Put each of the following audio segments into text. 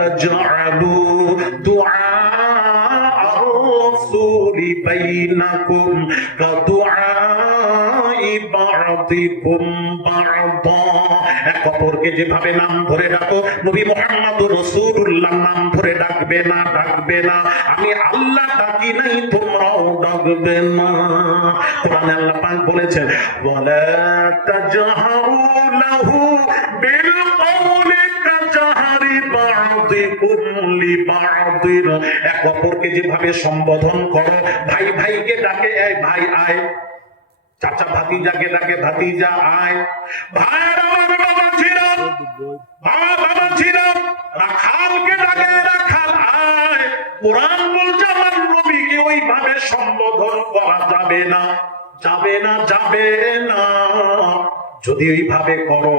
তাজআলু দুআ আর-রাসূলি বাইনাকুম কাদুআই বা'দিকুম বা'দা। এক অপরকে যেভাবে নাম ধরে ডাকো, নবী মুহাম্মদুর রাসূলুল্লাহ নাম ধরে ডাকবে না, ডাকবে না। আমি আল্লাহ ডাকি নাই, তোমরাও ডাকবে না। কোরআনে আল্লাহ পাক বলেছেন, ওয়ালা তাজহারু লাহু বিল কওলি কাজহারি বা'দিকুম লিবা'দিন। এক অপরকে যেভাবে সম্বোধন করো, ভাই ভাইকে ডাকে এই ভাই আয়, চাচা ভাতিজাকে ডাকে ভাতিজা আয়, ভাইরা বাবা ছিল, বাবা ছিল, রাখালকে ডাকে রাখাল আয়। কোরআন বলছে আমার নবীকে ওইভাবে সম্বোধন করা যাবে না, যাবে না, যাবে না। যদি ওইভাবে করো,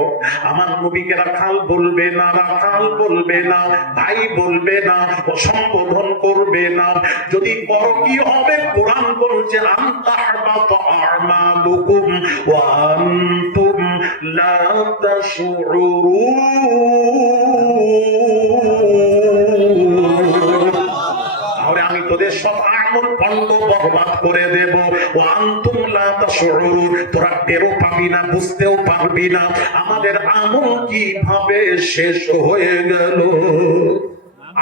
আমার নবীকে রাখাল বলবে না, রাখাল বলবে না, ভাই বলবে না, সম্বোধন করবে না। যদি করো কি হবে? কোরআন বলছে আনতাহবাতা আমালুকুম ওয়া আনতুম লা তাশউরুন। তাহলে আমি তোদের সব আমল পণ্ড বরবাদ করে দেব। ওয়া আনতুম লা তাশউরুন, তোরা টেরও পাবি না, বুঝতেও পারবি না আমাদের আমল কিভাবে শেষ হয়ে গেল।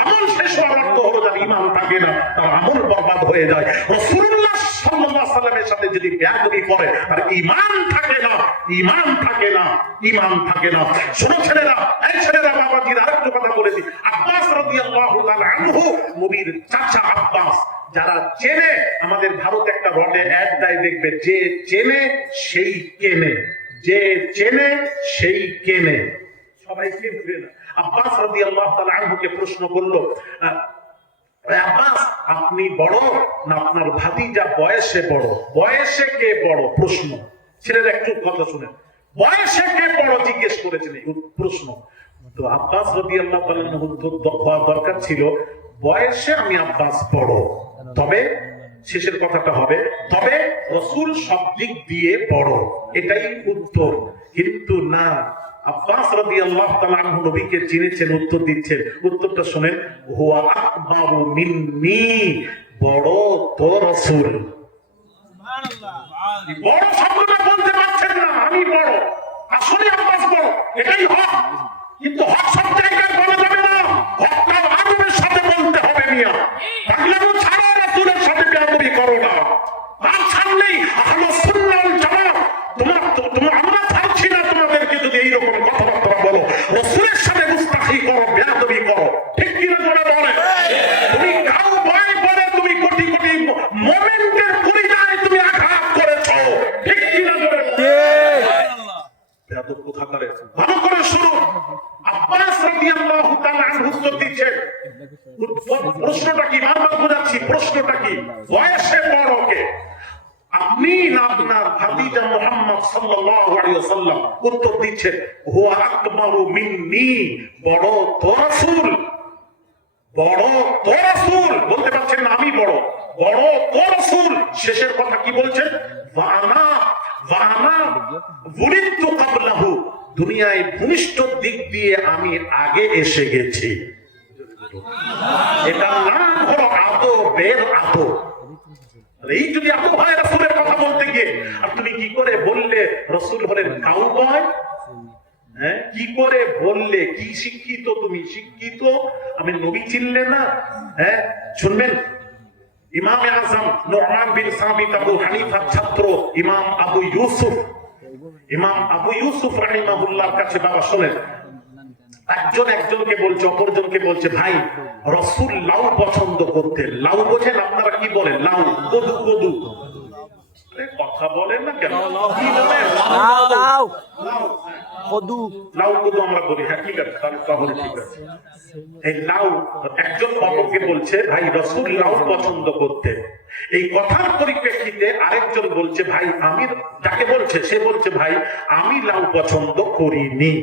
আমল শেষ হওয়ার অর্থ হলো যার ঈমান থাকে না, তার আমল বরবাদ হয়ে যায়। রাসূলুল্লাহ সাল্লাল্লাহু আলাইহি ওয়াসাল্লামের সাথে যদি বেয়াদবি করে, তার ঈমান থাকে না, ঈমান থাকে না, ঈমান থাকে না। শোনো ছেলেরা, এই ছেলেরা, বাবাজিরা, আরেকটা কথা বলেছি। আব্বাস রাদিয়াল্লাহু তাআলা আনহু, নবীর চাচা আব্বাস। যারা চেনে, আমাদের ভারতে একটা রটে অ্যাড দেয়, দেখবে, যে চেনে সেই কেনে, যে চেনে সেই কেনে। সবাই কেনে না। আব্বাস রাদিয়াল্লাহু তাআলা আনহুকে প্রশ্ন করলো, আব্বাস আপনি বড় না আপনার ভাতিজা বয়সে বড়? বয়সে কে বড়? প্রশ্ন। ছেলেরা একটু কথা শুনেন, বয়সে কে বড় জিজ্ঞেস করেছেন, এই প্রশ্ন। তো আব্বাস রাদিয়াল্লাহু তাআলা আনহু হওয়া দরকার ছিল, বয়সে আমি আব্বাস বড়, তবে শেষের কথাটা হবে, তবে রাসূল সব দিক দিয়ে বড়। এটাই উত্তর। কিন্তু না, আব্বাস রাদিয়াল্লাহু তাআলা আনহু নবীকে চিনেছেন, উত্তর দিচ্ছেন। উত্তরটা শুনেন, হুয়া আকবারু মিন্নি, বড় তো রাসূল। সুবহানাল্লাহ। বড় শব্দটা বলতে পারছেন না, আমি বড়, আসলে আব্বাস বড়, এটাই হক। কিন্তু হক সব জায়গায় বলা যাবে না, হকটা আদবের সাথে বলতে হবে। মিয়া পাগলামো ছাড়ো, রাসূলের সাথে বেয়াদবি করো না। আর ছাড়লেই আহলুস সুন্নাহ ওয়াল জামাত, তোমরা আমরা ছাড়ছি না তোমাদেরকে। যদি এইরকম কথাবার্তা বলো, রাসূলের সাথে মুস্তাহি করো, বেয়াদবি করো, ঠিক কিনা তোমরা বলে? তুমি কাউ ভয় করে তুমি কোটি কোটি মুমিনদের পরিচয় তুমি আঘাত করেছো, ঠিক কিনা তোমরা? ঠিক। বেয়াদব কোথাকারে, ভালো করে শুনুন। আব্বাস রাদিয়াল্লাহু তাআলা আনহু উত্তর দিচ্ছেন। প্রশ্নটা কি? বারবার বোঝাচ্ছি, প্রশ্নটা কি? বয়সে বড় কে, আপনি না আপনার ভাতিজা মুহাম্মদ সাল্লাল্লাহু আলাইহি ওয়াসাল্লাম? উত্তর দিচ্ছেন, হুয়া আকবারু মিন্নি, বড় তো রাসূল, বড় তো রাসূল। বলতে পারছেন না আমি বড়, বড় তো রাসূল। শেষের কথা কি বলছেন? ওয়ানা বুলিতু ক্বাবলাহু, দুনিয়ায় ভূমিষ্ঠ দিক দিয়ে আমি আগে এসে গেছি। এটা নাম হলো আদবের আদব। এই যদি আদব হয় রাসূলের কথা বলতে গিয়ে, আর তুমি কি করে বললে রাসূল হলেন কাউবয়? হ্যাঁ, কি করে বললে? কি শিক্ষিত তুমি? শিক্ষিত, আমি নবী চিনলে না? হ্যাঁ, শুনবেন, ইমাম আযম নু'মান বিন সাবিত আবু হানিফার ছাত্র ইমাম আবু ইউসুফ, ইমাম আবু ইউসুফ রাহিমাহুল্লাহর কাছে, বাবা শোনেন, একজন একজনকে বলছে, অপরজনকে বলছে, ভাই রাসূল লাউ পছন্দ করতেন। লাউ বোঝেন আপনারা? কি বলেন? লাউ, কদু, কদু। কথা বলেন না কেন? কি বলেন? লাউ, কদু, লাউ কদু আমরা বলি। হ্যাঁ, ঠিক আছে, তাহলে ঠিক আছে। এই লাউ, একজন অপরকে বলছে, ভাই রাসূল লাউ পছন্দ করতেন। এই কথার পরিপ্রেক্ষিতে আরেকজন বলছে, ভাই আমি, যাকে বলছে সে বলছে, ভাই আমি লাউ পছন্দ করিনি।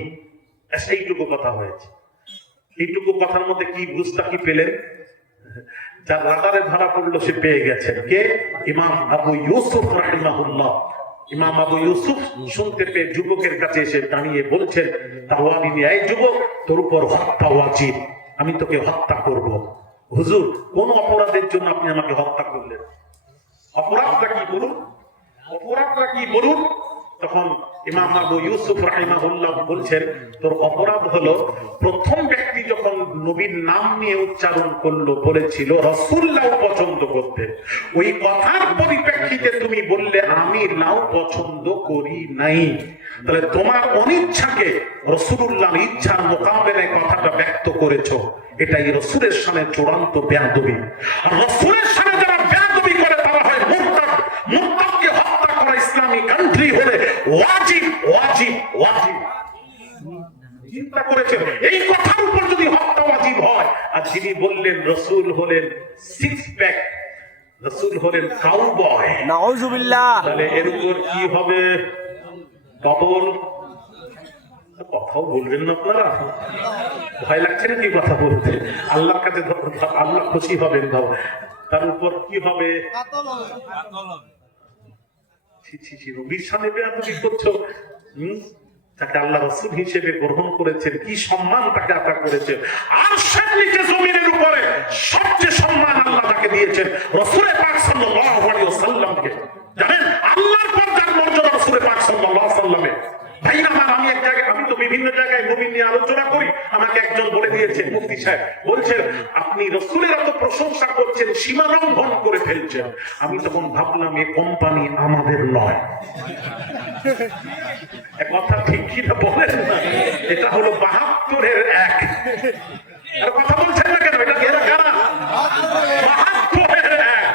এইটুকু কথা হয়েছে। এইটুকু কথার মধ্যে কি বুঝতা কি পেলেন? যার রাডারে ধরা পড়লো সে পেয়ে গেছেন। কে? ইমাম আবু ইউসুফ রাহিমাহুল্লাহ। ইমাম আবু ইউসুফ শুনতে পেয়ে যুবকের কাছে এসে দাঁড়িয়ে বলছেন, তাওয়াবিনী, এই যুবক, তোর উপর হত্যা ওয়াজিব। আমি তোকে হত্যা করব। হুজুর, কোন অপরাধের জন্য আপনি আমাকে হত্যা করলেন? অপরাধটা কি বলুন, অপরাধটা কি বলুন। তখন ইমাম আবু ইউসুফ রাহিমাহুল্লাহ বলছেন, তোর অপরাধ হলো প্রথম ব্যক্তি যখন নবীর নাম নিয়ে উচ্চারণ করলো, বলেছিল রাসূলুল্লাহ পছন্দ করতে, ওই কথার পরিপ্রেক্ষিতে তুমি বললে আমি লাউ পছন্দ করি নাই। তাহলে তোমার অনিচ্ছাকে রাসূলুল্লাহর ইচ্ছার মোকাবেলায় কথাটা ব্যক্ত করেছো, এটাই রাসূলের শানে চূড়ান্ত বেয়াদবি। আর রাসূলের শানে যারা বেয়াদবি করে তারা হয় মুরতাদ। মুরতাদকে হত্যা করা ইসলামী কান্ট্রি হলে ওয়াজিব ওয়াজিব ওয়াজিব। চিন্তা করেছেন এই কথার উপর যদি হত্যা ওয়াজিব হয়, আর যিনি বললেন রাসূল হলেন সিক্স প্যাক, রাসূল হলেন কাউবয়, নাউযুবিল্লাহ, তাহলে এর উপর কি হবে? ডবল। কথাও বলবেন না আপনারা? ভয় লাগছে না কি কথা বলতে? আল্লাহর কাছে আল্লাহ খুশি হবেন, তার উপর কি হবে? নবীর সামনে বেয়াদবি করছো, তাকে আল্লাহ রাসূল হিসেবে গ্রহণ করেছেন, কি সম্মান তাকে আতা করেছেন। আর সব নিচে জমিনের উপরে সবচেয়ে সম্মান আল্লাহ তাকে দিয়েছেন রাসূল পাক সাল্লাল্লাহু আলাইহি ওয়াসাল্লামকে। জানেন আল্লাহর পর যার মর্যাদা রাসূল পাক সাল্লাল্লাহু আলাইহি ওয়াসাল্লামের। ভাই আমার, আমি এক জায়গায়, আমি তো বিভিন্ন জায়গায় নবী নিয়ে আলোচনা করি, আমাকে একজন বলে দিয়েছে, মুফতি সাহেব বলছেন আপনি রাসূলের এত প্রশংসা করছেন, সীমা লঙ্ঘন করে ফেলছেন। আমি তখন ভাবলাম এই কোম্পানি আমাদের নয়। কথা ঠিক কিনা বলেন না? এটা হলো ৭২-এর ১। আর কথা বলছেন না কেন? এটা এরা কারা? ৭২-এর ১।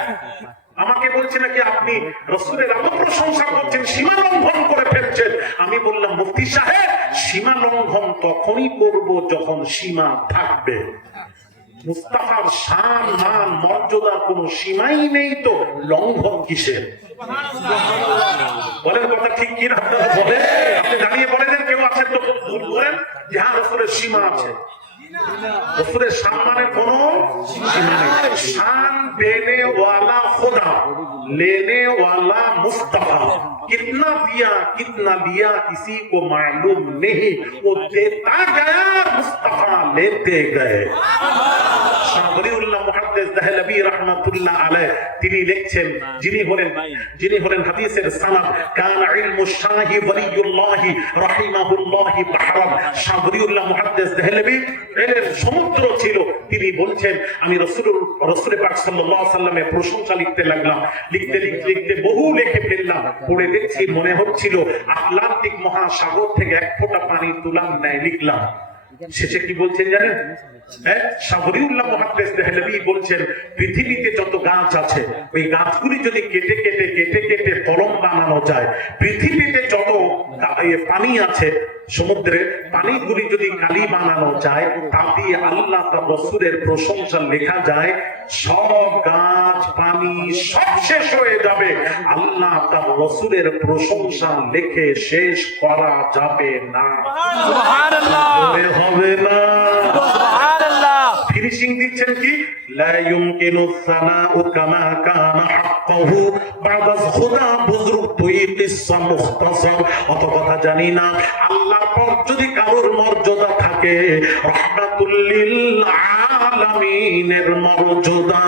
আমাকে বলছে নাকি আপনি রাসূলের এত প্রশংসা করছেন, সীমা লঙ্ঘন করে ফেলছেন। আমি বললাম মুফতি সাহেব, সীমা লঙ্ঘন তখনই করব যখন সীমা থাকবে। মুস্তাফার শান মান মর্যাদার কোনো সীমাই নেই, তো লঙ্ঘন কিসের? বলেন কথা ঠিক কি না? বলেন, আপনি দাঁড়িয়ে বলে দেন, কেউ আছেন তো বলেন যে হ্যাঁ রাসূলের সীমা আছে। রাসূলের সম্মানের কোনো সীমা নেই। শান দেনে ওয়ালা খুদা, लेने वाला मुस्तफा, कितना दिया कितना लिया किसी को मालूम नहीं, वो देता गया मुस्तफा लेते गए। দেহলভী রাহমাতুল্লাহ আলাইহি তিনি লিখছেন, যিনি হলেন হাদিসের সানাদ, কানা ইলমু শাহি ওয়ালিউল্লাহি রাহিমাহুল্লাহি বাহরান। শাহরিউল্লাহ মুহাদ্দিস দেহলভী এর সমুদ্র ছিল। তিনি বলছেন আমি রাসূল পাক সাল্লাল্লাহু আলাইহি ওয়াসাল্লামের প্রশংসা লিখতে লাগলাম, লিখতে লিখতে বহু লিখে ফেললাম। পড়ে দেখছি মনে হচ্ছিল আটলান্টিক মহাসাগর থেকে এক ফোঁটা পানি তুলার ন্যায় লিখলাম। শেষে কি বলছেন জানেন? শাহরিউল্লাহ মুহাদ্দিস দেহলভী বলছেন পৃথিবীতে যত গাছ আছে, ওই গাছগুলি যদি কেটে কেটে কেটে কেটে কলম বানানো যায়, পৃথিবীতে যত পানি আছে সমুদ্রের পানিগুলি যদি কালি বানানো যায়, তা দিয়ে আল্লাহ তার রাসূলের প্রশংসা লেখা যায়, সব গাছ পানি সব শেষ হয়ে যাবে, আল্লাহ তার রাসূলের প্রশংসা লিখে শেষ করা যাবে না। সুবহানাল্লাহ, হবে না। সুবহানাল্লাহ। ফিনিশিং দিচ্ছেন কি, লা ইউমকিনু সানাউ কামা কানা হাক্কুহু বাদা খুদা বুজুর্গ তুই কিসসা মুখতাসার। অত কথা জানি না, আল্লাহর পর যদি কারোর মর্যাদা থাকে, রাহমাতুল লিল আলামিনের মর্যাদা।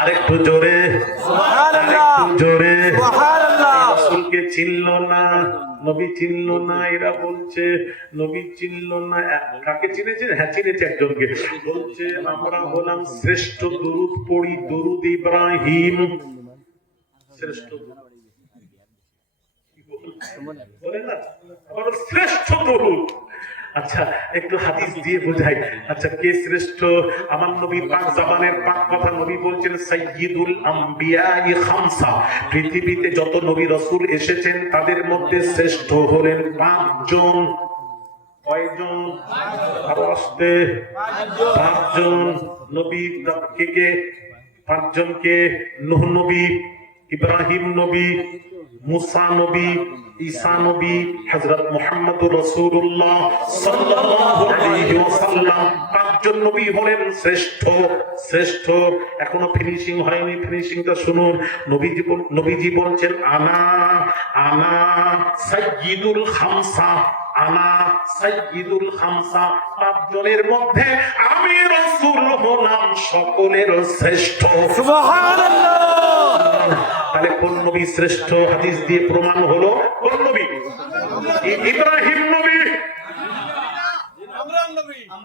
আরেকটু জোরে সুবহানাল্লাহ, জোরে সুবহানাল্লাহ। রাসূলকে চিনল না, নবী চিনল না, এরা বলছে নবী চিনল না। কাকে চিনেছে? হ্যাঁ চিনেছে একজনকে। বলছে আমরা হলাম শ্রেষ্ঠ দরুদ পড়ি, দরুদ ইব্রাহিম। শ্রেষ্ঠ বলে না, আমার শ্রেষ্ঠ দরুদ। আচ্ছা একটু হাদিস দিয়ে বোঝাই। আচ্ছা কে শ্রেষ্ঠ? আমার নবী পাক জবানের পাক কথা, নবী বলছেন সাইয়্যিদুল আম্বিয়াই খামসা। পৃথিবীতে যত নবী রাসূল এসেছেন তাদের মধ্যে শ্রেষ্ঠ হলেন ৫ জন। কয়জন? আরো আসতে ৫ জন নবী। কে? ৫ জনকে? নূহ নবী, ইব্রাহিম নবী, মুসা নবী, ঈসা নবী, হযরত মুহাম্মদুর রাসূলুল্লাহ সাল্লাল্লাহু আলাইহি ওয়াসাল্লাম। ৫ জন নবী হলেন শ্রেষ্ঠ শ্রেষ্ঠ। এখনো ফিনিশিং হয়নি, ফিনিশিংটা শুনুন। নবীজি বলছেন আনা আনা সাইয়্যিদুল খামসা, আনা সাইয়্যিদুল খামসা, পাঁচজনের মধ্যে আমি রাসূল হলাম সকলের শ্রেষ্ঠ। সুবহানাল্লাহ। তাহলে কোন নবী শ্রেষ্ঠ? হাদিস দিয়ে প্রমাণ হলো। কোন নবী? ইব্রাহিম নবী,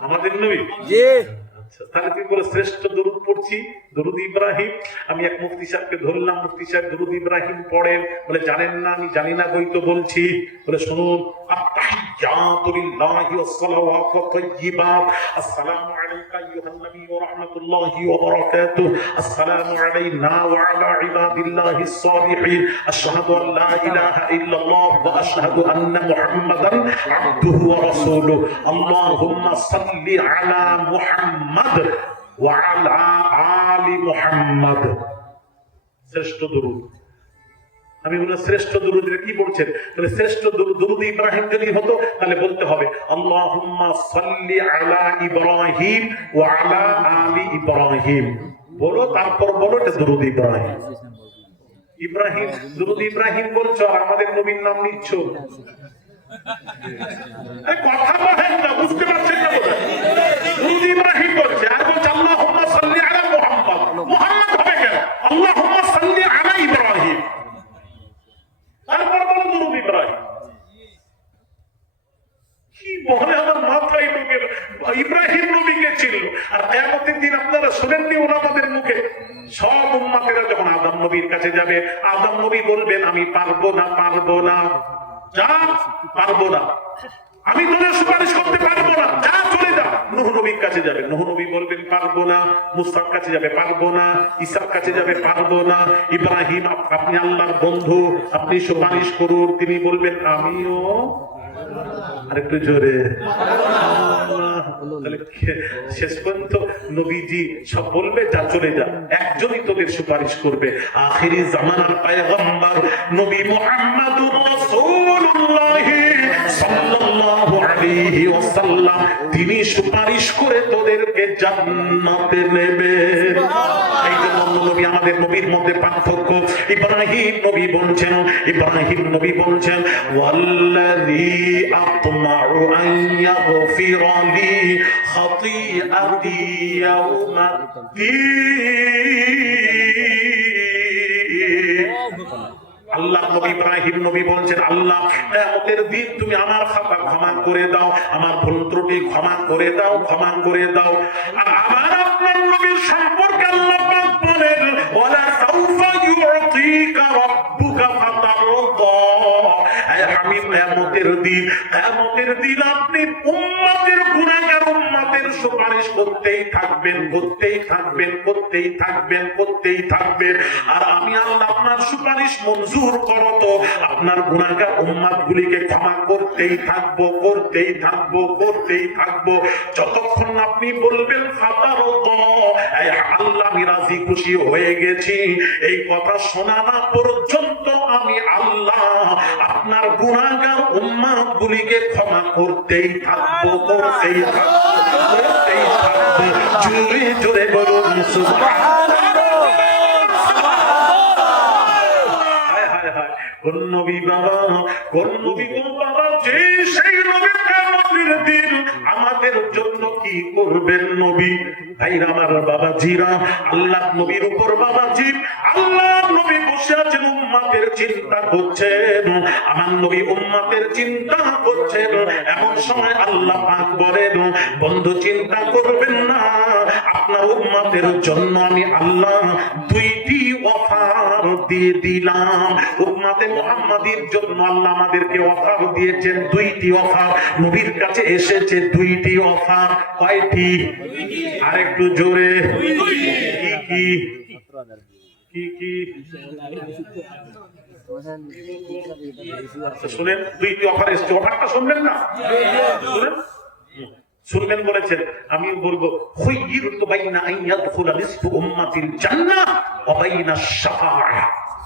আমাদের নবী। জি। তাহলে তুমি বলে শ্রেষ্ঠ দরুদ পড়ছি, দরুদ ইব্রাহিম। আমি এক মুফতি সাহেবকে ধরলাম, মুফতি সাহেব দরুদ ইব্রাহিম পড়েন। বলে জানেন না? আমি জানি না, বই তো বলছি। বলে শুনুন, আত-তাহিয়াতু লিল্লাহি ওয়াস-সালাওয়াতু ওয়াত-তাইয়্যিবাত, আসসালামু আলাইকা আইয়ুহান নবী ওয়া রাহমাতুল্লাহি ওয়া বারাকাতুহু, আসসালামু আলাইনা ওয়া আলা ইবাদিল্লাহিস সালিহিন, আশহাদু আল লা ইলাহা ইল্লাল্লাহ ওয়া আশহাদু আন্না মুহাম্মাদান আবদুহু ওয়া রাসূলুহু, আল্লাহুম্মা সাল্লি আলা মুহাম্মাদ ওয়া আলা আলি মুহাম্মাদ। শ্রেষ্ঠ দরুদ। আমি বলি শ্রেষ্ঠ দরুদ কি বলছেন? তাহলে শ্রেষ্ঠ দরুদ ইব্রাহিম যদি হতো তাহলে বলতে হবে আল্লাহুম্মা সাল্লি আলা ইব্রাহিম ওয়া আলা আলি ইব্রাহিম। বলো, তারপর বলো এটা দরুদ ইব্রাহিম। ইব্রাহিম, দরুদ ইব্রাহিম বলছো আর আমাদের নবীর নাম নিচ্ছ। কথা বলেন না, বুঝতে পারছেন না? দরুদ ইব্রাহিম বলছে আর বলছে আল্লাহুম্মা সাল্লি আলা মুহাম্মাদ। মুহাম্মদ হবে কেন? আল্লাহুম্মা সাল্লি আলা ইব্রাহিম, তারপর বলো দরুদ ইব্রাহিম। কি বলে আমার মাথায় ঢুকে। ইব্রাহিম নবীকে ছিল। আর কিয়ামতের দিন আপনারা শুনেননি ওলামাদের মুখে, সব উম্মতেরা যখন আদম নবীর কাছে যাবে, আদম নবী বলবেন আমি পারবো না, পারবো না, যা পারবো না, আমি তোদের সুপারিশ করতে পারবো না, যা চলে যা। নূহ নবীর কাছে যাবে, নূহ নবী বলবেন পারবো না। মুসার কাছে যাবে, পারবো না। ঈসার কাছে যাবে, পারবো না। ইব্রাহিম, আপনি আল্লাহর বন্ধু, আপনি সুপারিশ করুন। তিনি বলবেন আমিও। আরেকটু জোরে। শেষ পর্যন্ত নবীজি সব বলবে যা চলে যা, একজনই তোদের সুপারিশ করবে। আখিরি জামানার পয়গম্বর নবী মুহাম্মদুর রাসূলুল্লাহ সাল্লাল্লাহু আলাইহি ওয়াসাল্লাম, তিনি সুপারিশ করে তোদেরকে জান্নাতে নেবেন। এই জন্য নবী, আমাদের নবীর মধ্যে পার্থক্য। ইব্রাহিম নবী বলছেন, ইব্রাহিম নবী বলছেন ওয়াল্লাযী আতমাউ আন ইয়াগফিরা লি খাতিআতি ইয়াউমাদ্দিন। আল্লাহ নবী ইব্রাহিম নবী বলছেন আল্লাহ কিয়ামতের দিন তুমি আমার খাতা ক্ষমা করে দাও, আমার ভুল ত্রুটি ক্ষমা করে দাও, ক্ষমা করে দাও। আর আমার আপনার নবীর সম্পর্কে আল্লাহ পাক বলেন ওয়ালা সাউফা ইউতিকা রাব্বুকা ফাতারদা। হে হাবিব, কিয়ামতের দিন আপনি উম্মতের গুনাহগার উম্মতের সুপারিশ করতেই থাকবেন, করতেই থাকবেন, করতেই থাকবেন, করতেই থাকবেন। আর আমি আল্লাহ আপনার সুপারিশ মঞ্জুর করো তো আপনার গুনাহগার উম্মতগুলিকে ক্ষমা করতেই থাকবো, করতেই থাকবো, করতেই থাকবো, যতক্ষণ আপনি বলবেন ফাতারদা, আল্লাহ আমি রাজি খুশি হয়ে গেছি, এই কথা শোনা না পর্যন্ত আমি আল্লাহ আপনার গুনাহগার উম্মতগুলিকে ক্ষমা করতেই থাকবো, করতেই থাকবো, করতেই থাকবো। জোরে জোরে বলুন সুবহানাল্লাহ। হায় হায় হায়, কোন নবী বাবা, কোন নবী গো বাবা, যে সেই নবী কিয়ামতের দিন আমাদের জন্য কি করবেন নবী? ভাইরা আমার, বাবাজিরা, আল্লাহ নবীর উপর বাবাজি, আল্লাহ নবী বসে আছেন, উম্মতের চিন্তা করছেন, আমার নবী উম্মতের চিন্তা করছেন। এমন সময় আল্লাহ পাক বলেন বন্ধু চিন্তা করবেন না, আপনার উম্মতের জন্য আমি আল্লাহ দুইটি অফার দিয়ে দিলাম। উম্মতে মুহাম্মাদীর জন্য আল্লাহ আমাদেরকে অফার দিয়েছেন, দুইটি অফার নবীর কাছে এসেছে, দুইটি অফার। কয়টি? আরেকটু জোরে। কি কি কি কি শুনেন, দুইটি অফার এসেছে। অফারটা শুনবেন না? শুনেন, শুনবেন বলেছেন। আমি বলবো খুয়িরতু বাইনা আন ইয়াদখুলা নিসফু উম্মাতিল জান্নাহ ওয়া বাইনা আশ-শাফাআহ।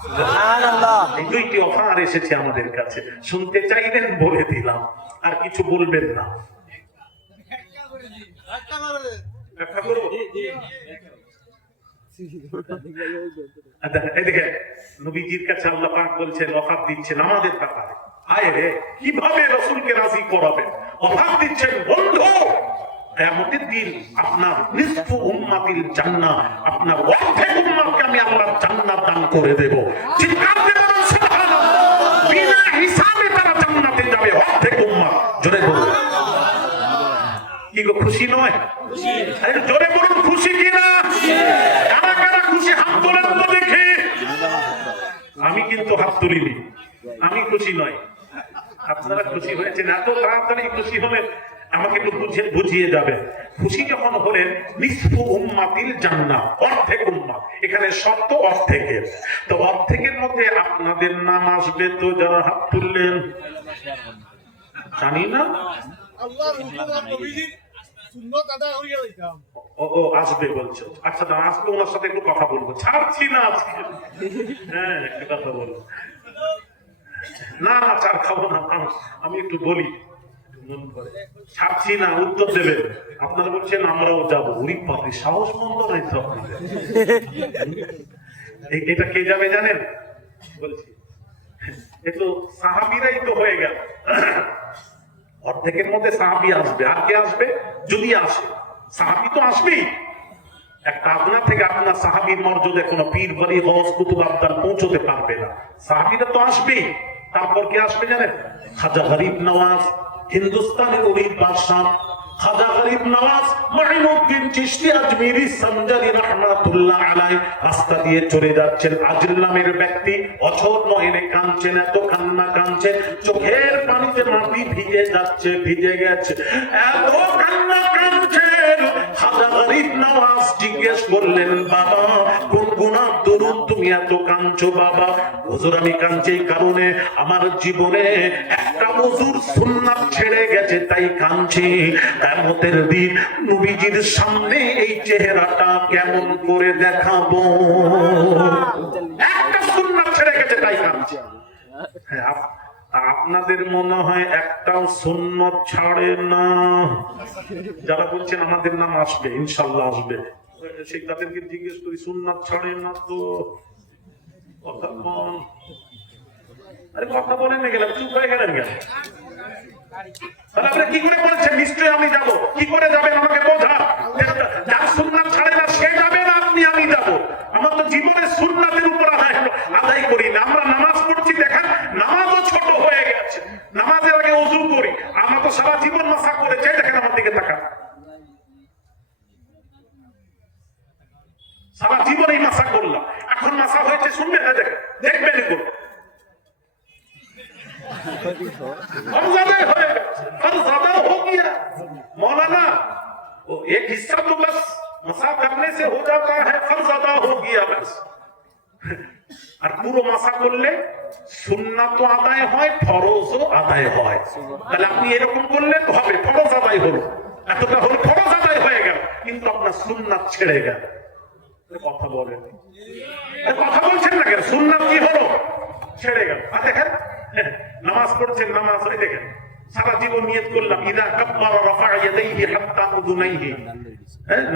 সুবহানাল্লাহ। এই দুইটি অফার এসেছে আমাদের কাছে, শুনতে চাইলেন বলে দিলাম, আর কিছু বলবেন না। ব্যাখ্যা করবো? এদিকে নবীজির কাছে আল্লাহ পাক বলছেন অফার দিচ্ছেন আমাদের ব্যাপারে। আয় রে, কিভাবে রাসূলকে রাজি করাবেন? অফার দিচ্ছেন বন্ধু, কিয়ামতের দিন আপনার নিসফু উম্মাতিল জান্নাহ, আপনার অর্ধেক উম্মতকে আমি আল্লাহ জান্নাত দান করে দেব। চিৎকার দিয়ে বলুন সুবহানাল্লাহ। বিনা হিসাবে তারা জান্নাতে যাবে, অর্ধেক উম্মত। জোরে বলুন, কি গো খুশি নয়? খুশি। আরে জোরে বলুন খুশি কিনা? কারা কারা খুশি হাত তোলেন তো দেখি। আমি কিন্তু হাত তুলিনি, আমি খুশি নয়। আপনারা খুশি হয়েছেন, এত তাড়াতাড়ি খুশি হলেন, আমাকে একটু বুঝিয়ে যাবে। খুশি যখন হলেন নিসফু উম্মাতিল জান্নাহ, অর্ধেক উম্মত, এখানে শর্ত অর্ধেকের। তো অর্ধেকের মধ্যে আপনাদের নাম আসবে তো, যারা হাত তুললেন জানি না আল্লাহর হুকুম আর নবীজির সুন্নাত আদায় হয়ে গেছে। ও আসবে বলছো, আচ্ছা না আসবে, ওনার সাথে একটু কথা বলবো। ছাড়ছি না আজকে, হ্যাঁ একটু কথা বলবো। না না চার খাবো না, আমি একটু বলি, ছাড়ছি না, উত্তর দেবেন। আপনারা বলছেন আমরাও যাবো, উড়ি পাপি সাহস মন্দ নাই তো আপনাদের। এটা কে যাবে জানেন? বলছি একটু সাহাবীরাই তো হয়ে গেল। অর্ধেকের মধ্যে সাহাবী আসবে, আর কে আসবে? যদি আসে সাহাবী তো আসবেই। একটা আপনা থেকে আপনার সাহাবীর মর্যাদা কোনো পীর বলি গওস কুতুব আবদাল পৌঁছতে পারবে না, সাহাবীরা তো আসবেই। তারপর কে আসবে জানেন? খাজা গরিব নওয়াজ, হিন্দুস্তানের অলির বাদশাহ খাজা গরিব নওয়াজ মাইনুদ্দিন চিশতি আজমিরি সঞ্জারি রাহমাতুল্লাহ আলাইহি রাস্তা দিয়ে চলে যাচ্ছেন। আজল নামের ব্যক্তি অঝর নয়নে কাঁদছেন, এত কান্না কাঁদছেন, চোখের পানিতে মাটি ভিজে যাচ্ছে, ভিজে গেছে, এত কান্না কাঁদছেন। খাজা গরিব নওয়াজ জিজ্ঞেস করলেন, বাবা কোন গুনাহ দরুদ তুমি এত কাঁদছো? বাবা হুজুর আমি কাঁদছি এই কারণে আমার জীবনে একটা হুজুর সুন্নাত ছেড়ে গেছে, তাই কাঁদছি। কিয়ামতের দিন নবীজির সামনে এই চেহারাটা কেমন করে দেখাবো? একটা সুন্নাত ছেড়ে গেছে তাই কাঁদছি। আপনাদের মনে হয় একটাও সুন্নাত ছাড়ে না? যারা বলছেন আমাদের নাম আসবে, ইনশাআল্লাহ আসবে, সেই তাদেরকে জিজ্ঞেস করি সুন্নাত ছাড়ে না তো? কথা বল, আরে কথা বলেন না, গেলাম চুপ হয়ে গেলেন কেন? তাহলে আপনি কি করে বলছেন নিশ্চয়ই আমি যাব? কি করে যাবেন আমাকে বোঝা। যার সুন্নাত ছাড়ে না সে যাবে না, আপনি আমি যাব। আমার তো জীবনে সুন্নাতের উপর আদায় করি না। আমরা নামাজ পড়ছি, দেখেন নামাজও ছোট হয়ে গেছে, নামাজের আগে ওযু করি। আমরা তো সারা জীবন মাসা করেছি, দেখেন আমার দিকে তাকান, সারা জীবন এই মাসা করলাম, এখন মাসা হয়েছে শুনবেন না, দেখেন দেখবেন এগুলো मौलाना एक हिस्सा तो बस मसा करने से हो जाता है, फर्ज अदा हो गया बस। আর পুরো মাসা করলে সুন্নাত তো আদায় হয়, ফরজও আদায় হয়। তাহলে আপনি এরকম করলেন হবে, ফরজ আদায় হলো, এতটা হলো ফরজ আদায় হয়ে গেল, কিন্তু আপনার সুন্নাত ছেড়ে গেল। কথা বলেন, কথা বলছেন না কেন? সুন্নাত কি হলো? ছেড়ে গেল। আর দেখেন নামাজ পড়ছেন, নামাজ হয় দেখেন সারা জীবন নিয়ত করলাম ইদা কাব্বারা রাফা ইয়াদাইহি হাত্তা উযুনাইহি,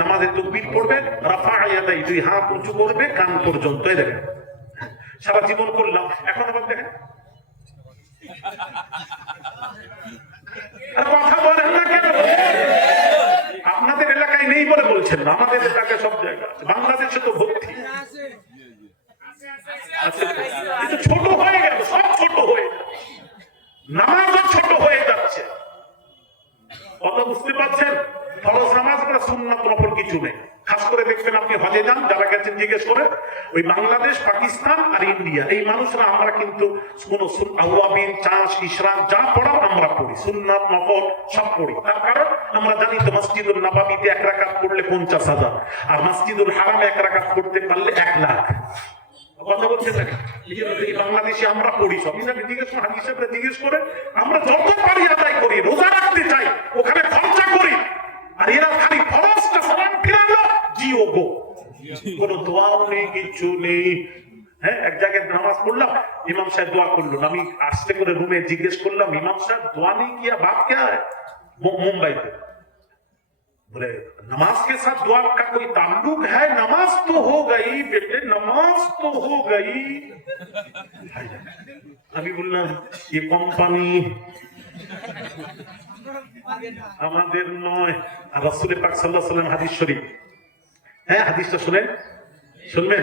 নামাজে তাকবীর পড়বে, রাফা ইয়াদাইহি দুই হাত উঁচু করবে কান পর্যন্ত, এই দেখেন সারা জীবন করলাম। এখন আবার দেখেন কথা বলেন না কেন? আপনাদের এলাকায় নেই বলে বলছেন না, আমাদের এলাকায় সব জায়গায় আছে, বাংলাদেশে তো ভর্তি। ছোট হয়ে গেল, সব ছোট হয়ে যাচ্ছে, নামাজও ছোট হয়ে যাচ্ছে। কথা বুঝতে পারছেন? ফরজ নামাজ বা সুন্নাত নফল কিছু নেই। খাস করে দেখবেন আপনি হজে যান, যারা গেছেন জিজ্ঞেস করে, ওই বাংলাদেশ, পাকিস্তান আর ইন্ডিয়া, এই মানুষরা আমরা কিন্তু কোন আওয়াবিন, চাষ, ইশরাক যা পড়াও আমরা পড়ি, সুন্নাত নফল সব পড়ি। তার কারণ আমরা জানি তো মসজিদুল নববীতে 1 রাকাত পড়লে 50,000, আর মসজিদুল হারামে 1 রাকাত পড়তে পারলে 1 লাখ। কথা বলছেন না? এই বাংলাদেশে আমরা পড়ি সব, জিজ্ঞেস করে হাদিস সাহেবরা জিজ্ঞেস করে, আমরা যত পারি আদায় করি, রোজা রাখতে চাই, ওখানে খরচা করি, আর এরা খালি ফরজটা সালাম ফিরালো জিও গো, কোনো দোয়াও নেই, কিছু নেই। হ্যাঁ, এক জায়গায় নামাজ পড়লাম, ইমাম সাহেব দোয়া করলো, আমি আস্তে করে রুমে জিজ্ঞেস করলাম, ইমাম সাহেব দোয়া নেই কিয়া বাত কে হয়? মুম্বাইতে बोले नमाज के साथ दुआ का कोई ताल्लुक है? नमाज तो हो गई बेटे, नमाज तो हो गई। अभी बोलना ये কোম্পানি আমাদের নয়। আর রাসূল পাক সাল্লাল্লাহু আলাইহি ওয়াসাল্লাম হাদিস শরীফ, হ্যাঁ হাদিসটা শুনেন, শুনবেন?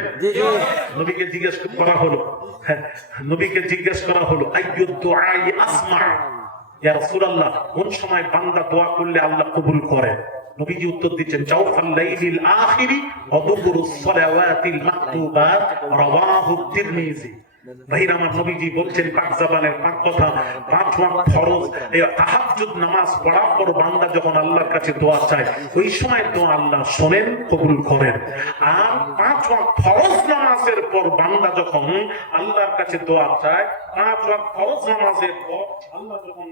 নবীকে জিজ্ঞেস করা হলো, হ্যাঁ নবীকে জিজ্ঞেস করা হলো আইয়ুদ দুআই আসমা, ইয়া রাসূলুল্লাহ কোন সময় বান্দা দোয়া করলে আল্লাহ কবুল করেন? নবীজি উত্তর দিচ্ছেন জাওফাল লাইলিল আখিরি ওয়া দুবুরুস সালাওয়াতিল মাকতুবাত, রাওয়াহু তিরমিজি। ভাইরা আমার, নবীজি বলছেন পাক জবানের পাক কথা, 5 ওয়াক্ত ফরজ এই তাহাজ্জুদ নামাজ পড়ার পর বান্দা যখন আল্লাহর কাছে দোয়া চায় ওই সময় দোয়া আল্লাহ শুনেন, কবুল করেন। আর 5 ওয়াক্ত ফরজ নামাজের পর বান্দা যখন আল্লাহর কাছে দোয়া চায়, 5 ওয়াক্ত ফরজ নামাজের পর আল্লাহ যখন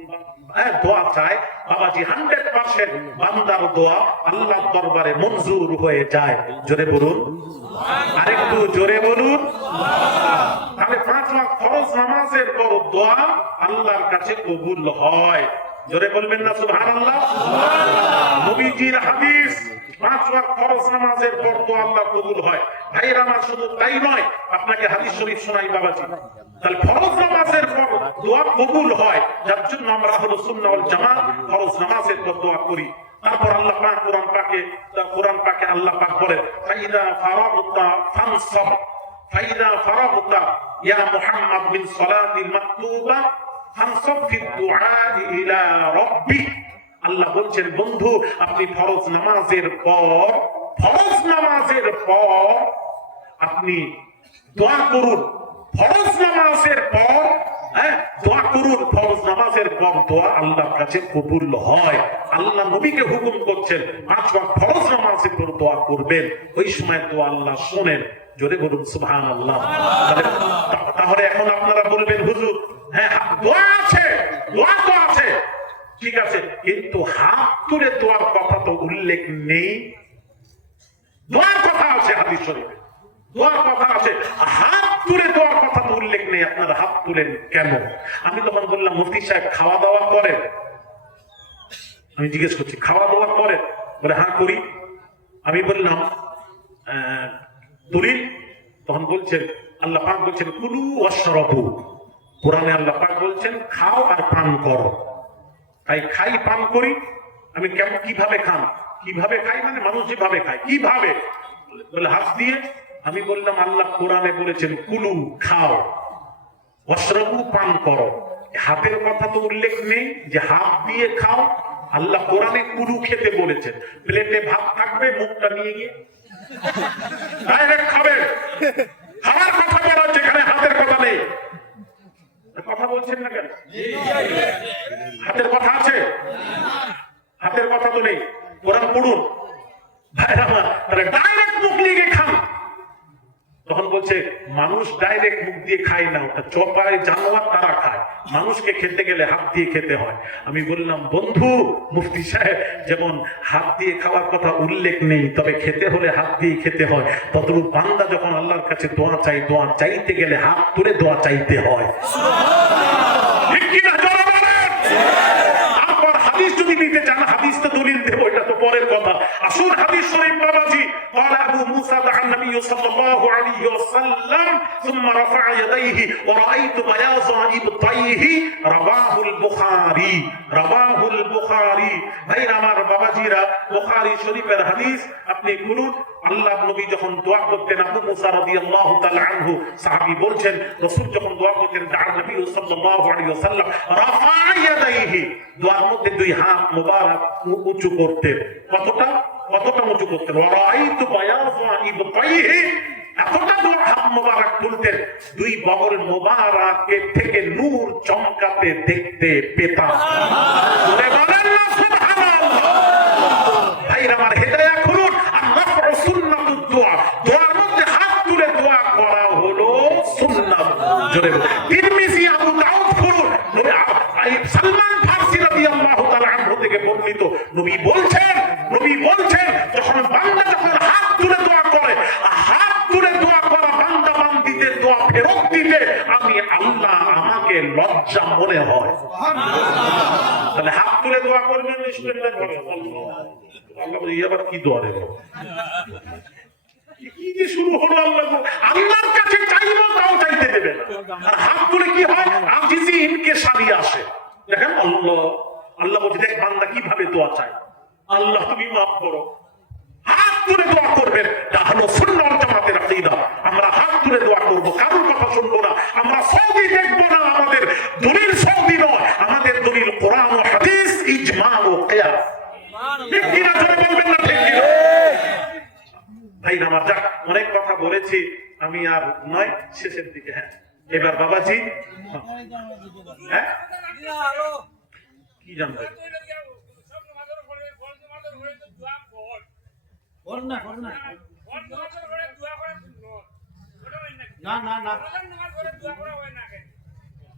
দোয়া চায়, বাবাজি 100% বান্দার দোয়া আল্লাহর দরবারে মঞ্জুর হয়ে যায়। জোরে বলুন, আরেকটু জোরে বলুন। তাহলে 5 ওয়াক্ত ফরজ নামাজের পর দোয়া আল্লাহর কাছে কবুল হয়। জোরে বলবেন না সুবহানাল্লাহ? নবীজির হাদিস, 5 ওয়াক্ত ফরজ নামাজের পর দোয়া আল্লাহ কবুল হয়। ভাইরা আমার, শুধু তাই নয়, আপনাকে হাদিস শরীফ শোনাই বাবাজি। তাহলে ফরজ নামাজের পর দোয়া কবুল হয়, যার জন্য আমরা আহলুস সুন্নাহ ওয়াল জামাত ফরজ নামাজের পর দোয়া করি। তারপর আল্লাহ পাক কোরআন পাকে আল্লাহ পাক বলেন ফাইদা ফারাগতা ফানসাব, ফাইদা ফারাগতা ইয়া মুহাম্মদ মিন সালাতিল মাকতুবা ফানসাব ফি দুআ ইলা রাব্বিক। আল্লাহ বলছেন বন্ধু আপনি ফরজ নামাজের পর আপনি দোয়া করুন। ফরজ নামাজের পর দোয়া করুন, ফরজ নামাজের পর দোয়া আল্লাহর কাছে কবুল হয়। আল্লাহ নবীকে হুকুম করছেন 5 ওয়াক্ত ফরজ নামাজের পর দোয়া করবেন, ওই সময় দোয়া আল্লাহ শুনেন। জোরে বলুন সুবহানাল্লাহ। তাহলে এখন আপনারা বলবেন হুজুর হ্যাঁ দোয়া আছে, দোয়া তো আছে, ঠিক আছে, কিন্তু হাত তুলে দোয়ার কথা তো উল্লেখ নেই। দোয়ার কথা আছে হাদিস শরীফে, দোয়ার কথা আছে, হাত তুলে দোয়ার কথা তো উল্লেখ নেই। আপনারা হাত তুলেন কেন? আমি তখন বললাম মুফতি সাহেব খাওয়া দাওয়া করেন? আমি জিজ্ঞেস করছি খাওয়া দাওয়া করেন? বলে হ্যাঁ করি। আমি বললাম দলিল? তখন বলছেন আল্লাহ পাক বলছেন কুলু ওয়াশরাবু, কোরআনে আল্লাহ পাক বলছেন খাও আর পান করো। তাই খাই পান করি। আমি কেমন কিভাবে খান? কিভাবে খাই মানে মানুষ যেভাবে খায়, কিভাবে? বলে হাত দিয়ে। আমি বললাম আল্লাহ কোরআনে বলেছেন কুলু খাও, ওয়াশরাবু পান করো। হাতের কথা তো উল্লেখ নেই যে হাত দিয়ে খাও। আল্লাহ কোরআনে কুলু খেতে বলেছেন। প্লেটে ভাত থাকবে, মুখটা নিয়ে গিয়ে ডাইরেক্ট খাবে। খাওয়ার কথা বলা হচ্ছে, এখানে হাতের কথা নেই। কথা বলছেন না কেন? হাতের কথা আছে? হাতের কথা তো নেই। কোরআন পড়ুন ভাইরা আমার, তাহলে ডাইরেক্ট মুখ নিয়ে খান। তখন বলছে মানুষ ডাইরেক্ট মুখ দিয়ে খায় না, ওটা চপায় জানোয়ার তারা খায়, মানুষকে খেতে গেলে হাত দিয়ে খেতে হয়। আমি বললাম বন্ধু মুফতি সাহেব যেমন হাত দিয়ে খাওয়ার কথা উল্লেখ নেই, তবে খেতে হলে হাত দিয়ে খেতে হয়, ততটুকু বান্দা যখন আল্লাহর কাছে দোয়া চাই, দোয়া চাইতে গেলে হাত তুলে দোয়া চাইতে হয়। ঠিক কি না? তারপর হাদিস যদি নিতে চান, হাদিস তো দলিল দেব, এটা তো পরের কথা। আসুন হাদিস শরীফ বাবাজি। قال ابو موسى دعا النبي صلى الله عليه وسلم ثم رفع يديه ورأيت بياض ابطيه رواه البخاري ভাইরা আমার বাবাজিরা, বুখারী শরীফের হাদিস আপনি খুলুন। আল্লাহ নবী যখন দোয়া করতেন, আবু মুসা রাদিয়াল্লাহু তাআলা আনহু সাহাবী বলছেন রাসূল যখন দোয়া করতেন দাঁড় নবী সাল্লাল্লাহু আলাইহি ওয়াসাল্লাম রাফা ইয়াদাইহি, দোয়ার মধ্যে দুই হাত মোবারক উঁচু করতেন। কতটা উঁচু করতেন? ওয়ারাইতু বায়াযা ইবতাইহি, এতটা দূর হাত মোবারক তুলতেন দুই বগল মোবারকের থেকে নূর চমকাতে দেখতে পেতাম। বলেন না সুবহানাল্লাহ। ভাইরা আমার হেদায়েত করুন। আর নাফউ সুন্নাতুদ দোয়া, দোয়ার মধ্যে হাত তুলে দোয়া করা হলো সুন্নাত। জোরে তিরমিজি, আবু দাউদ করুন। সালমান ফারসি রাদিয়াল্লাহু তাআলা আনহু থেকে বর্ণিত নবী বলছেন যখন বান্দা যখন হাত তুলে দোয়া করে, হাত তুলে দোয়া করা বান্দা বান্দিদের দোয়া ফেরত দিতে আমি আল্লাহ আমাকে লজ্জা মনে হয়। তাহলে হাত তুলে দোয়া করবেন, আল্লাহ বলে আবার কি দোয়া দেব, কি যে শুরু হলো। আল্লাহর কাছে চাইবো তাও চাইতে দেবে না। আর হাত তুলে কি হয়, আজিজি ইনকে সারি আসে। দেখেন আল্লাহ বলছে দেখ বান্দা কিভাবে দোয়া চায়, আল্লাহ তুমি মাফ করো। হাত তুলে দোয়া করবেন, এটা হলো সুন্নাত জামাতের আকীদা। আমরা হাত তুলে দোয়া করব, কারোর কথা শুনবো না। আমরা সৌদি দেখবো না, আমাদের দলিল সৌদি নয়, আমাদের দলিল কোরআন ও হাদিস, ইজমা ও কিয়াস। ঠিক কিনা জোরে বলবেন না ঠিক কিনা? ভাই আমার যাক, অনেক কথা বলেছি আমি, আর নয় শেষের দিকে। হ্যাঁ এবার বাবাজি, হ্যাঁ কি জানবেন?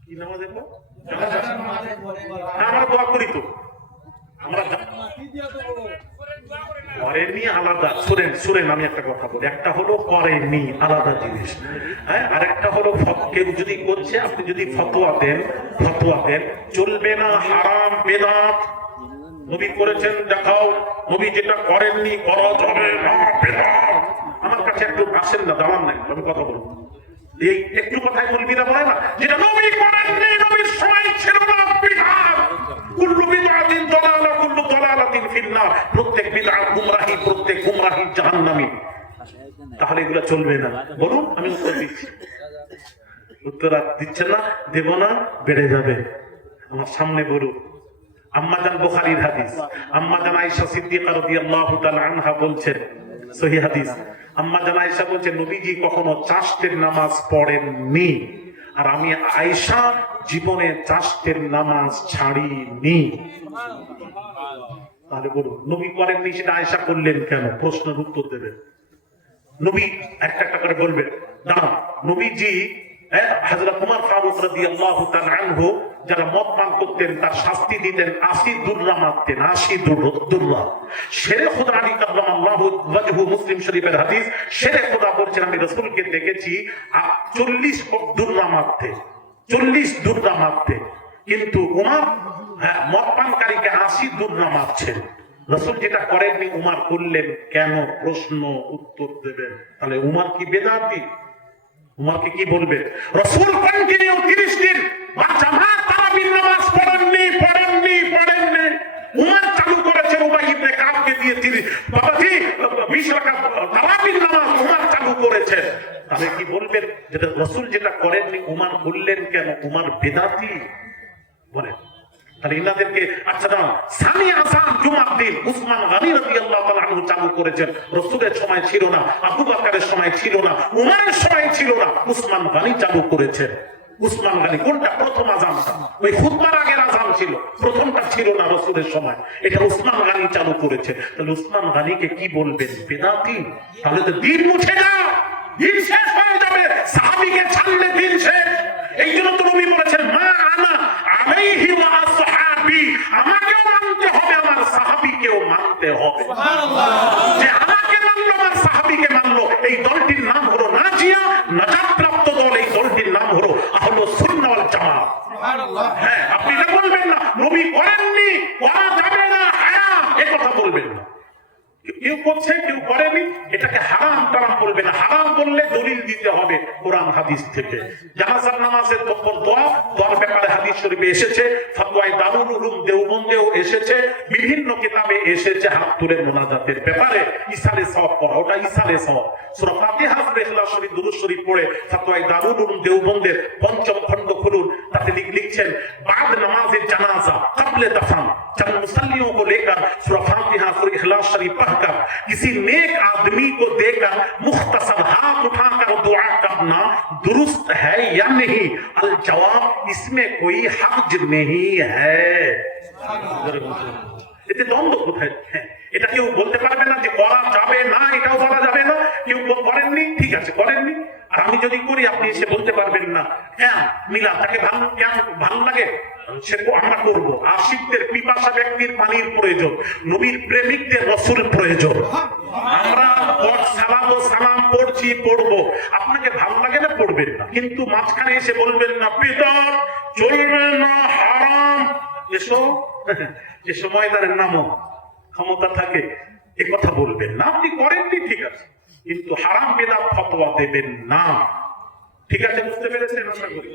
কি নামাজ দেখবো? আমরা দোয়া করি তো, আমরা করেননি আলাদা। শুনেন আমি একটা কথা বলি, একটা হলো করেননি আলাদা জিনিস, হ্যাঁ, আর একটা হলো কেউ যদি করছে, আপনি যদি ফতোয়া দেন চলবে না, হারাম বেদাত। নবী করেছেন দেখাও, নবী যেটা করেননি করা যাবে না, বেদাত। আমার কাছে একটু আসেন না, দাঁড়ান না, আমি কথা বলবো। এই একটু কথাই বলবি না, বলে না যেটা নবী করেননি, নবীর সময় ছিল না, বিদআত। কুল্লু বিদআতিন দালালা, কুল্লু দালালাতিন ফিন্নার। প্রত্যেক বিদআত গুমরাহি, প্রত্যেক গুমরাহি জাহান্নামী। তাহলে এগুলো চলবে না। বলুন, আমি উত্তর দিচ্ছি। উত্তর দিচ্ছেন না, দেব না, বেড়ে যাবে। আমার সামনে বলুন, আম্মাজান বুখারীর হাদিস, আম্মাজান আয়েশা সিদ্দিকা রাদিয়াল্লাহু তাআলা আনহা বলছেন, সহিহ হাদিস, আম্মাজান আয়েশা বলছেন নবীজি কখনো চাশতের নামাজ পড়েননি, আর আমি আয়েশা জীবনে চাশতের নামাজ ছাড়িনি। তাহলে বলুন, নবী করেননি সেটা আয়েশা করলেন কেন? প্রশ্নের উত্তর দেবেন। নবী একটা একটা করে বলবেন। দাঁড়ান, নবীজি হযরত ওমর ফারুক রাদিয়াল্লাহু তাআলা আনহু যারা মদ পান করতেন তার শাস্তি দিতেন, 80 দুররা মারতেন, 80 দুররা। শেরে খুদা আলী কাররামাল্লাহু ওয়াজহু, মুসলিম শরীফের হাদিস, শেরে খুদা বলছেন আমি রাসূলকে দেখেছি 40 দুররা মারতে, 40 দুররা মারতে, কিন্তু ওমর মদ পানকারীকে 80 দুররা মারছেন। রাসূল যেটা করেননি উমর করলেন কেন? প্রশ্ন উত্তর দেবেন। তাহলে উমর কি বেদাতি? উমরকে কি বলবেন? রাসূল কন্টিনিউ 30 দিন বা জামাত তারাবির নামাজ পড়েননি। উমর চালু করেছেন উবাই ইবনে কাবকে দিয়ে 30 বাবাজি 20 রাকাত তারাবির নামাজ উমর চালু করেছেন। তাহলে কি বলবেন? যেটা রাসূল যেটা করেননি উমর করলেন কেন? উমর বেদাতি বলেন। তাহলে ইনাদেরকে আচ্ছা না, সানি আসান জুমার দিন উসমান গনি রাদিয়াল্লাহু তাআলা আনহু চালু করেছেন। রাসূলের সময় ছিল না, আবু বকরের সময় ছিল না, উমরের সময় ছিল না, উসমান গনি চালু করেছেন। উসমান গনি কোনটা? প্রথম আযানটা, ওই খুতবার আগের আযান ছিল, প্রথমটা ছিল না রাসূলের সময়, এটা উসমান গনি চালু করেছে। তাহলে উসমান গনিকে কি বলবেন? বেদাতি। তাহলে তো দিন মুছে যাবে, দিন শেষ হয়ে যাবে, সাহাবীকে ছাড়লে দিন শেষ। এই জন্য তো নবী বলেছেন মা আনা আলাইহি ওয়া আসহাবি, আমাকেও মানতে হবে, আমার সাহাবীকেও মানতে হবে। সুবহানাল্লাহ। যে আমাকে মানলো, আমার সাহাবীকে মানলো, এই দলটির নাম হলো নাজিয়া, নাজাতপ্রাপ্ত দল। এই দলটির নাম হলো আহলুস সুন্নাহ ওয়াল জামাত। সুবহানাল্লাহ। হ্যাঁ, আপনি এটা বলবেন না নবী করেননি, করা যাবে না, হারাম, এই কথা বলবেন না। কেউ করছে কেউ করেনি, এটাকে হারাম টারাম বলবে না। হারাম বললে দলিল দিতে হবে কোরআন হাদিস থেকে। জানাজার নামাজের দোয়ার ব্যাপারে হাদিস শরীফে এসেছে, ফতোয়ায়ে দারুল উলুম দেওবন্দেও এসেছে, বিভিন্ন কিতাবে এসেছে হাত তুলে মোনাজাতের ব্যাপারে ইসালে সওয়াব করা, ওটা ইসালে সওয়াব। সূরা ফাতিহা, সূরা ইখলাস শরীফ, দুরূদ শরীফ পড়ে ফতোয়ায়ে দারুল উলুম দেওবন্দের ৫ম খণ্ড খুলুন, তাতে লিখছেন বাদ নামাজে জানাজা কবলে দফন जब मुसल्लियों को लेकर सूरह फातिहा, सूरह इखलास शरीफ पढ़कर किसी नेक आदमी को देकर मुख्तसर हाथ उठाकर दुआ करना दुरुस्त है या नहीं? अल जवाब इसमें कोई हर्ज नहीं है। এতে দ্বন্দ্ব কোথায়? এটা কেউ বলতে পারবে না যে করা যাবে না, এটাও বলা যাবে না। কেউ করেননি, ঠিক আছে করেননি, আর আমি যদি করি আপনি এসে বলতে পারবেন না হ্যাঁ মিলা তাকে ভালো লাগে, সে আমরা করবো। আশিকদের পিপাসা ব্যক্তির পানির প্রয়োজন, নবীর প্রেমিকদের রাসূল প্রয়োজন। আমরা সালাম পড়ছি, পড়বো, আপনাকে ভালো লাগে না, পড়বেন না, কিন্তু মাঝখানে এসে বলবেন না বিদআত চলবে না, হারাম। এসো ময়দানের নামও ক্ষমতা থাকে এ কথা বলবেন না। আপনি করেননি ঠিক আছে, কিন্তু হারাম বেদাত ফতোয়া দেবেন না। ঠিক আছে, বুঝতে পেরেছেন আশা করি।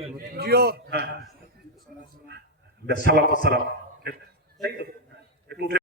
হ্যাঁ, সালাত সালাম।